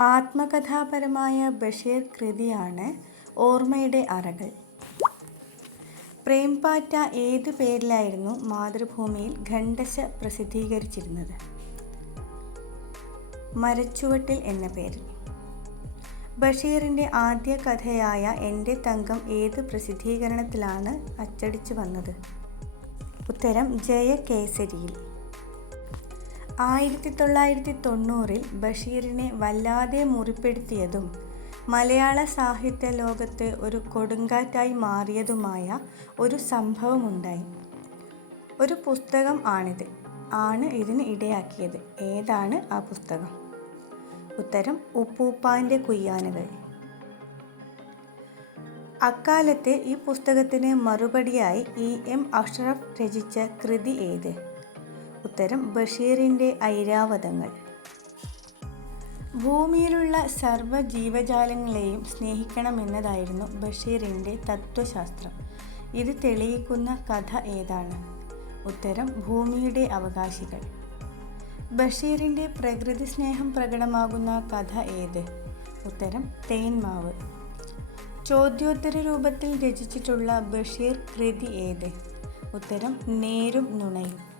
ആത്മകഥാപരമായ ബഷീർ കൃതിയാണ് ഓർമ്മയുടെ അറകൾ. പ്രേംപാറ്റ ഏതു പേരിലായിരുന്നു മാതൃഭൂമിയിൽ ഖണ്ഡശ പ്രസിദ്ധീകരിച്ചിരുന്നത്? മരച്ചുവട്ടിൽ എന്ന പേരിൽ. ബഷീറിന്റെ ആദ്യ കഥയായ എന്റെ തങ്കം ഏത് പ്രസിദ്ധീകരണത്തിലാണ് അച്ചടിച്ചു വന്നത്? ഉത്തരം ജയകേസരിയിൽ. ആയിരത്തി തൊള്ളായിരത്തി തൊണ്ണൂറിൽ ബഷീറിനെ വല്ലാതെ മുറിപ്പെടുത്തിയതും മലയാള സാഹിത്യ ലോകത്ത് ഒരു കൊടുങ്കാറ്റായി മാറിയതുമായ ഒരു സംഭവമുണ്ടായി. ഒരു പുസ്തകം ആണിത്. ആണ് ഇതിന് ഇടയാക്കിയത്. ഏതാണ് ആ പുസ്തകം? ഉത്തരം ഉപ്പൂപ്പാന്റെ കുയ്യാനുകൾ. അക്കാലത്തെ ഈ പുസ്തകത്തിന് മറുപടിയായി ഇ. എം. അഷ്റഫ് രചിച്ച കൃതി ഏത്? ഉത്തരം ബഷീറിന്റെ ഐരാവതങ്ങൾ. ഭൂമിയിലുള്ള സർവ ജീവജാലങ്ങളെയും സ്നേഹിക്കണമെന്നതായിരുന്നു ബഷീറിന്റെ തത്വശാസ്ത്രം ഇത് തെളിയിക്കുന്ന കഥ ഏതാണ്? ഉത്തരം ഭൂമിയുടെ അവകാശികൾ. ബഷീറിന്റെ പ്രകൃതി സ്നേഹം പ്രകടമാകുന്ന കഥ ഏത്? ഉത്തരം തേന്മാവ്. ചോദ്യോത്തര രൂപത്തിൽ രചിച്ചിട്ടുള്ള ബഷീർ കൃതി ഏത്? ഉത്തരം നേരും നുണയും.